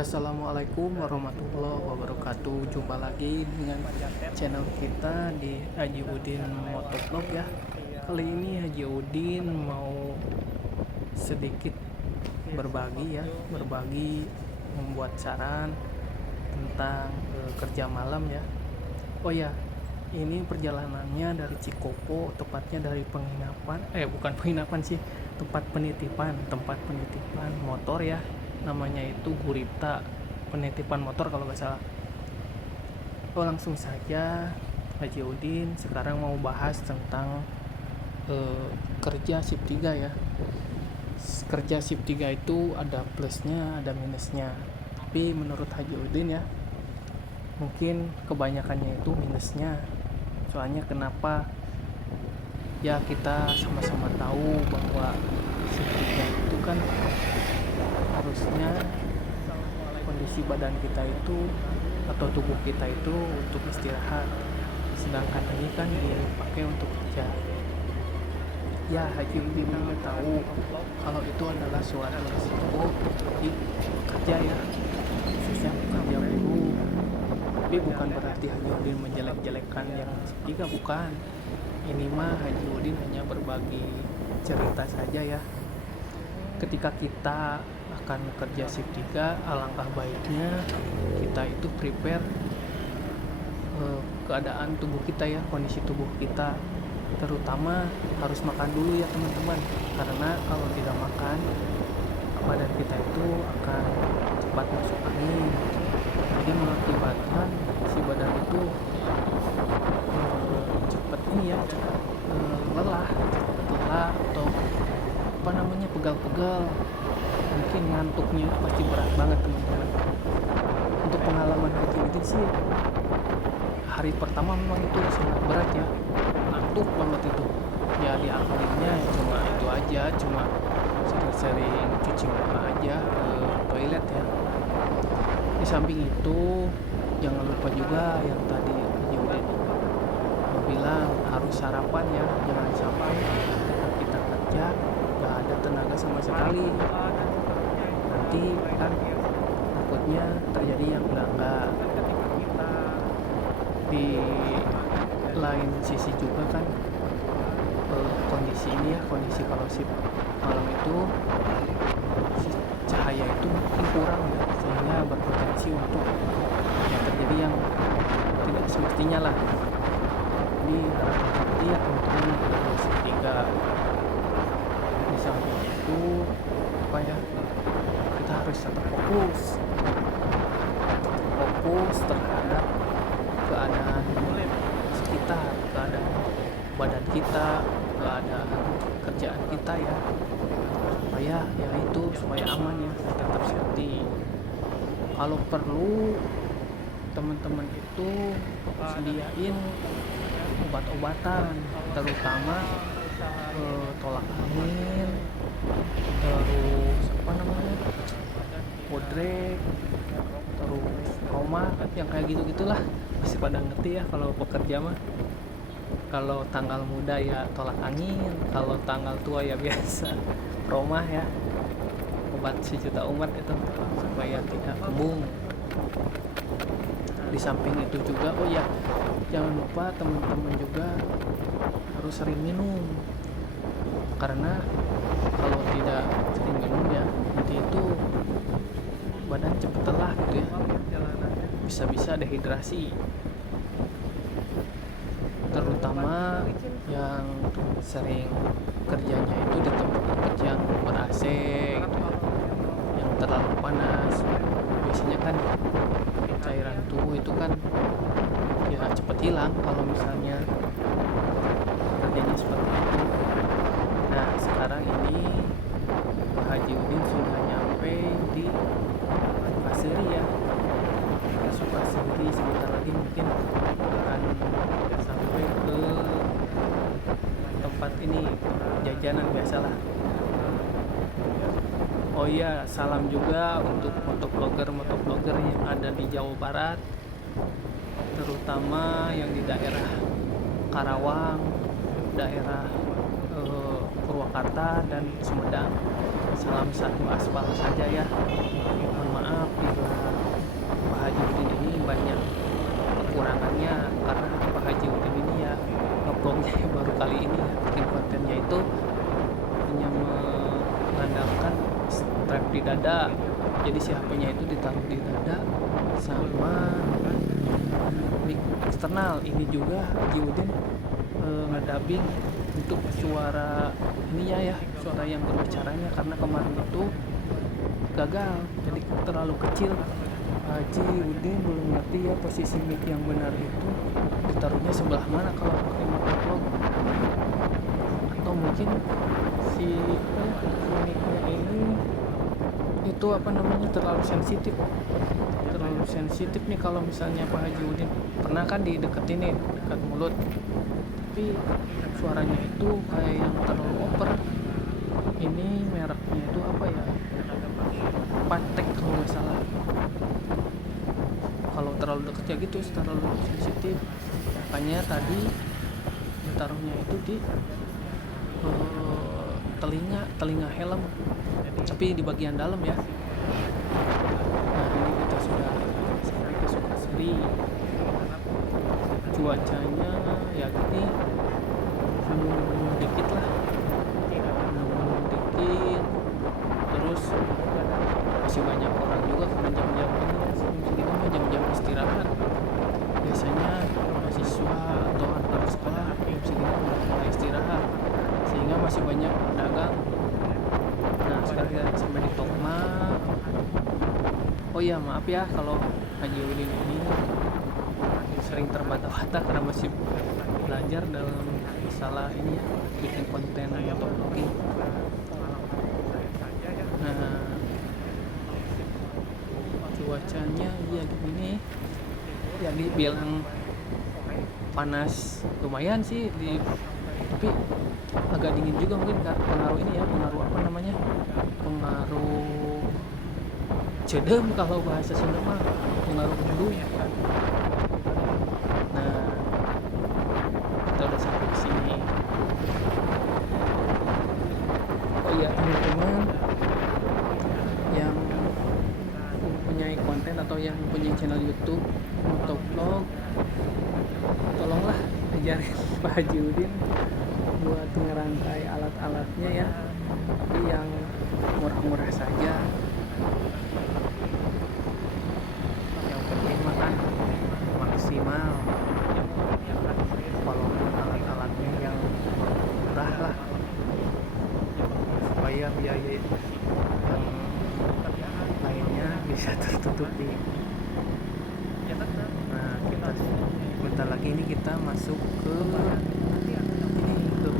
Assalamualaikum warahmatullahi wabarakatuh. Jumpa lagi dengan channel kita di Haji Udin Motovlog ya. Kali ini Haji Udin mau sedikit berbagi membuat saran tentang kerja malam ya. Oh ya, ini perjalanannya dari Cikopo, tepatnya dari bukan penginapan sih, tempat penitipan motor ya, namanya itu Gurita penitipan motor kalau nggak salah. Oh, langsung saja Haji Udin sekarang mau bahas tentang kerja shift 3 ya. Kerja shift 3 itu ada plusnya ada minusnya, tapi menurut Haji Udin ya mungkin kebanyakannya itu minusnya. Soalnya kenapa? Ya kita sama-sama tahu bahwa shift 3 itu kan harusnya kondisi badan kita itu atau tubuh kita itu untuk istirahat, sedangkan ini kan dipakai untuk kerja. Ya, Haji Udin juga tahu kalau itu adalah suatu resiko bagi kerja ya, khususnya pekerja buruh. Tapi bukan berarti Haji Udin menjelek-jelekan yang tiga, bukan. Ini mah Haji Udin hanya berbagi cerita saja ya. Ketika kita akan kerja shift 3, alangkah baiknya kita itu prepare keadaan tubuh kita ya, kondisi tubuh kita. Terutama harus makan dulu ya teman-teman, karena kalau tidak makan badan kita itu akan cepat masuk angin, jadi mengakibatkan si badan itu cepat lelah atau pegal-pegal, mungkin ngantuknya itu pasti berat banget teman-teman. Untuk pengalaman Haji Udin sih, hari pertama memang itu sangat berat ya, ngantuk banget itu ya. Diakalinya cuma sering cuci muka aja ke toilet ya. Di samping itu jangan lupa juga yang tadi Haji Udin bilang harus sarapan ya. Jangan sampai ketika kita kerja gak ada tenaga sama sekali, nanti kan takutnya terjadi yang enggak. Di lain sisi juga kan kondisi kalau shift malam itu cahaya itu mungkin kurang ya, sehingga berpotensi untuk terjadi yang tidak semestinya lah. Jadi harapan ya teman-teman dari shift 3. Di samping itu kita harus tetap fokus terhadap keadaan sekitar, keadaan badan kita, keadaan kerjaan kita ya, supaya aman ya, tetap safety. Kalau perlu teman-teman itu sediain obat-obatan, terutama tolak angin, terus podrek, terus roma, yang kayak gitu-gitulah. Masih pada ngerti ya kalau pekerja mah. Kalau tanggal muda ya tolak angin, kalau tanggal tua ya biasa roma ya, obat sejuta umat itu supaya tidak kembung. Di samping itu juga jangan lupa teman-teman juga harus sering minum, karena kalau tidak sering minum ya nanti itu badan cepet lelah gitu ya, bisa-bisa dehidrasi. Terutama yang sering kerjanya itu di tempat kerja yang ber-AC gitu ya, yang terlalu panas. Biasanya kan cairan tubuh itu kan ya cepet hilang kalau misalnya kerjanya seperti itu. Nah, sekarang ini Haji Udin sudah nyampe di Sukaseri ya. Sukaseri sebentar lagi mungkin akan sampai ke tempat ini jajanan biasalah. Oh iya, salam juga untuk motovlogger yang ada di Jawa Barat, terutama yang di daerah Karawang, daerah Purwakarta dan Sumedang. Salam satu aspal saja ya. Mohon maaf bila di dada. Jadi si HP-nya itu ditaruh di dada sama mic eksternal. Ini juga Haji Udin ngedubbing untuk suara ininya ya, suara yang berbicaranya, karena kemarin itu gagal, jadi terlalu kecil. Haji Udin belum ngerti ya posisi mic yang benar itu ditaruhnya sebelah mana kalau pakai motovlog, atau mungkin si micnya ini itu terlalu sensitif nih. Kalau misalnya Pak Haji Udin pernah kan dideketin nih, dekat mulut, tapi suaranya itu kayak yang terlalu over. Ini mereknya itu apa ya, Patek kalau nggak salah. Kalau terlalu deket ya gitu, terlalu sensitif. Makanya tadi taruhnya itu di telinga helm, tapi di bagian dalam ya. Nah ini kita sudah sampai ke Sukaseri. Cuacanya ya gini, dikit lah, dikit. Terus masih banyak orang juga karena jam-jam ini jam-jam istirahat. Biasanya mahasiswa atau anak sekolah jam segini udah mulai istirahat, sehingga masih banyak pedagang. Nah sekarang kita sampai di Tokma. Oh iya, maaf ya kalau Haji Udin ini sering terbata-bata karena masih belajar dalam masalah ini ya, bikin konten atau vlogging. Nah cuacanya ya gini ya, dibilang panas lumayan sih tapi agak dingin juga, mungkin pengaruh ini ya, pengaruh cedem kalau bahasa Sunda mah, pengaruh mendung. Nah kita udah sampai di sini. Oh iya teman-teman yang mempunyai konten atau yang mempunyai channel YouTube atau vlog, tolonglah ajarin Pak Haji Udin buat ngerantai alat-alatnya ya, tapi yang murah-murah saja. Yang penting makan maksimal, walaupun alat-alatnya yang murah lah, supaya biaya yang lainnya bisa tertutupi. Nah kita bentar lagi ini kita masuk ke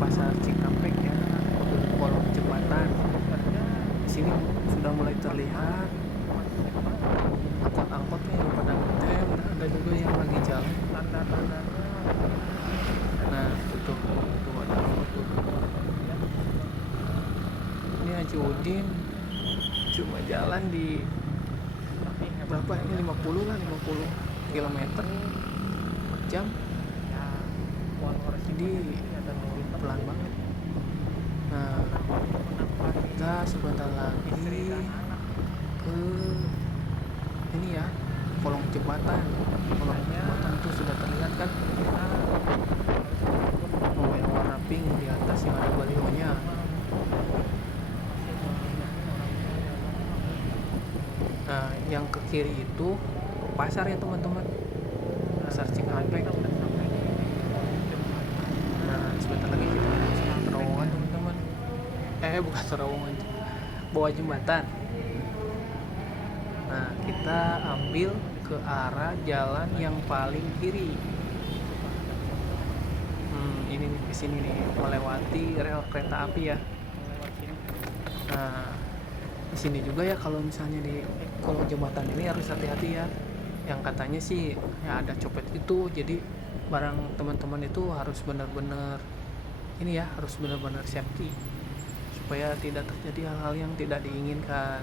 pasar Cikampek ya, ke kolong jembatan. Di sini sudah mulai terlihat angkot-angkotnya yang pada ngetem, ada juga yang lagi jalan. Nah tuh ada angkot tuh. Ini Haji Udin cuma jalan di berapa ini, 50 km per jam, jadi pelan banget. Nah kita sebentar lagi ke ini ya, kolong jembatan itu sudah terlihat kan, yang warna pink di atas yang ada balihonya. Nah yang ke kiri itu pasar ya teman-teman, pasar Cikampek. Nah sebentar lagi kita masuk terowongan teman-teman, bukan terowongan, bawah jembatan. Nah kita ambil ke arah jalan yang paling kiri. Ini nih, kesini nih, melewati rel kereta api ya. Nah di sini juga ya, kalau misalnya di kolong jembatan ini harus hati-hati ya. Yang katanya sih ya ada copet itu, jadi barang teman-teman itu harus benar-benar ini ya, harus benar-benar safety supaya tidak terjadi hal-hal yang tidak diinginkan.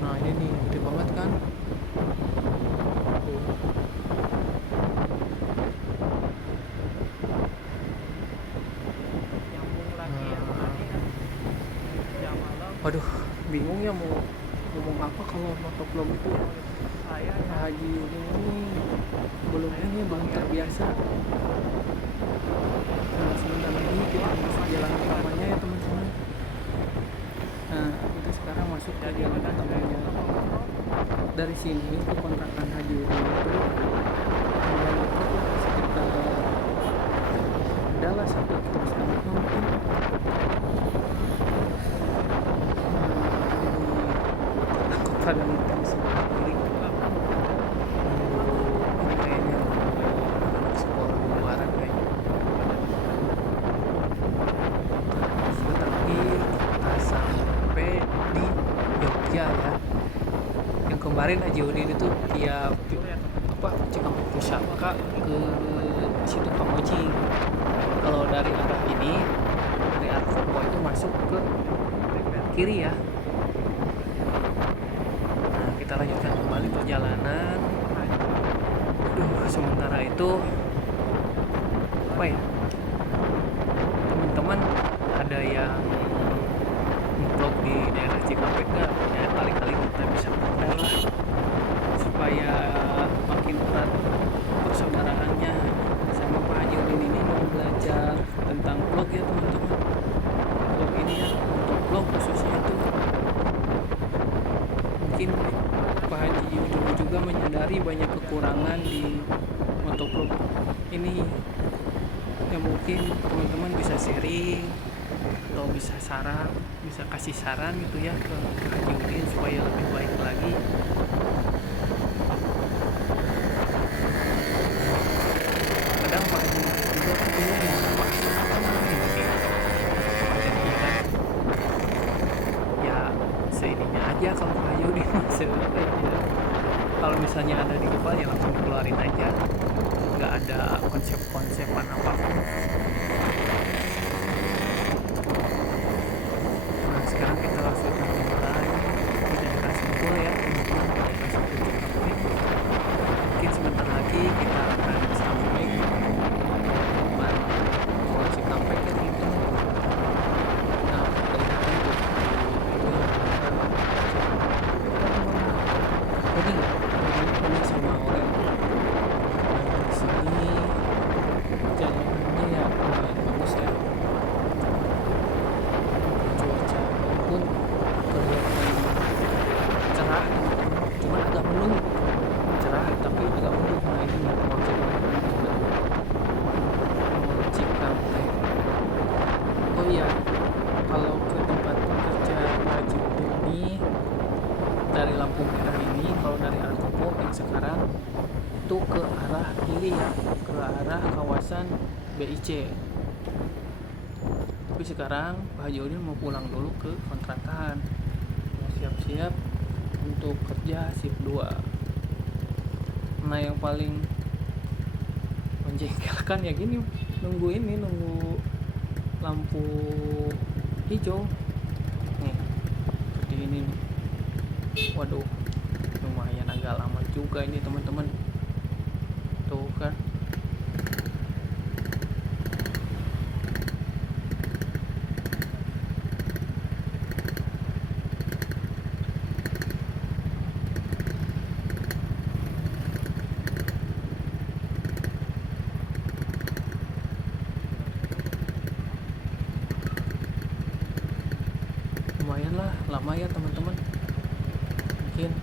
Nah ini nih gede banget kan. Waduh, bingung ya mau ngomong apa kalau motovlog itu. Haji ini belum terbiasa. Nah sebentar lagi kita masuk jalan utamanya ya teman-teman. Nah Nah, kita sekarang masuk ke jalan utamanya. Dari sini ke kontrakan Haji Udin itu sekitar adalah 1,5 km mungkin. Takut pada nonton sendiri. Ini kayaknya anak sekolah luaran kayaknya. Sebentar lagi kita sampai di Jogja ya. Yang kemarin Haji Udin itu tiap Cikampek Pusaka ke situ Kamojing. Kalau dari arah ini, dari arah Kopo itu masuk ke kiri ya. Nah, kita lanjutkan kembali perjalanan. Sementara itu teman-teman ada yang vlog di daerah Cikampek nggak? Ya kali-kali kita bisa konten lah supaya makin erat persaudaraannya. Sama Pak Haji Udin ini mau belajar tentang vlog ya teman-teman. Vlog ini ya, untuk vlog khususnya itu mungkin Pak Haji Udin juga menyadari banyak kekurangan di motovlog ini yang mungkin teman-teman bisa sharing atau bisa kasih saran gitu ya ke Haji Udin supaya lebih baik lagi. Kadang Pak Haji juga bingung jadi kan ya seininya aja kalau Pak Haji Udin kalau misalnya ada di kepala ya langsung dikeluarin aja, nggak ada konsep-konsepan apapun. Nah, sekarang kita langsung mulai di daerah Sentul ya teman-teman, daerah Sentul Cikampek. Mungkin sebentar lagi kita akan sampai teman Tol Cikampek ya teman-teman. Nah, kelihatan tuh ini sama orang di sini jalanannya ya lumayan bagus ya. Cuaca pun kelihatan cerah, cuma agak mendung. Cerah tapi agak mendung. Nah ini Mall Cikampek. Oh iya, kalau ke tempat kerja Haji Udin ini dari lampu merah ini, kalau dari arah Kopo yang sekarang itu ke arah kiri ya, ke arah kawasan BIC. Tapi sekarang Pak Haji Udin mau pulang dulu ke kontrakan, mau siap-siap untuk kerja shift 2. Nah yang paling menjengkelkan ya gini, nunggu lampu hijau nih seperti ini nih. Waduh, lumayan agak lama juga ini teman-teman. Tuh kan. Lumayan lah lama ya teman-teman. Mungkin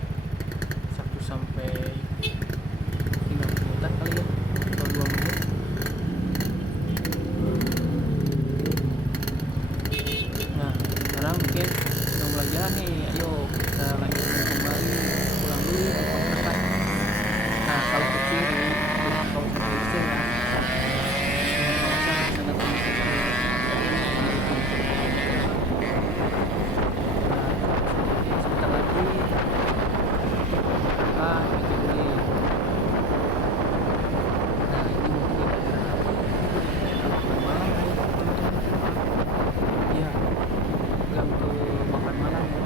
1 sampai 5 menitan kali ya, atau 2 menit. Nah sekarang mungkin udah mulai jalan nih, ayo kita lanjutkan kembali, pulang dulu ke kontrakan. Nah kalau ke kiri bukan kawasan Indonesia ya, kawasan sana teman kecil. Sebentar lagi ini. Nah ini mungkin malam ya teman-teman. Iya, gang ke makan malam ya.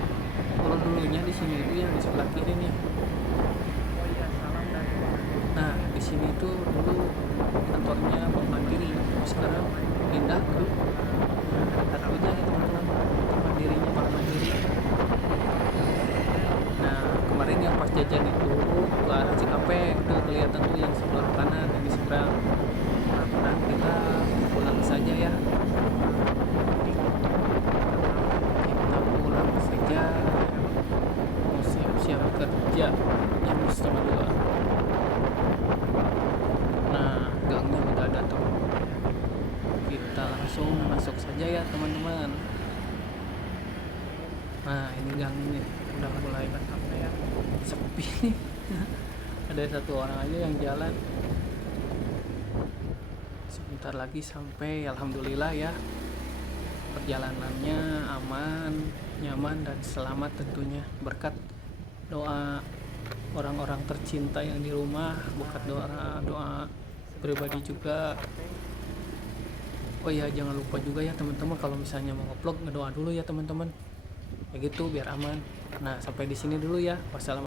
Kalau dulunya di sini itu yang di sebelah kiri nih. Nah di sini itu dulu kantornya Bank Mandiri, sekarang pindah ke satunya nih teman-teman, Mandirinya Bank Mandiri. Nah kemarin yang pas jajan itu ke arah Cikampek tuh kelihatan tuh yang sebelah kanan yang di seberang. Nah kita pulang saja ya, kita pulang kerja jam 1:30. Nah, gangnya udah ada tuh. Kita langsung masuk saja ya teman-teman. Nah, ini gangnya udah mulai apa ya, sepi. Ada satu orang aja yang jalan. Sebentar lagi sampai, alhamdulillah ya. Perjalanannya aman, nyaman dan selamat tentunya, berkat doa orang-orang tercinta yang di rumah, berkat doa pribadi juga. Oh iya, jangan lupa juga ya teman-teman, kalau misalnya mau nge-vlog ngedoa dulu ya teman-teman. Ya gitu biar aman. Nah, sampai di sini dulu ya. Wassalamualaikum.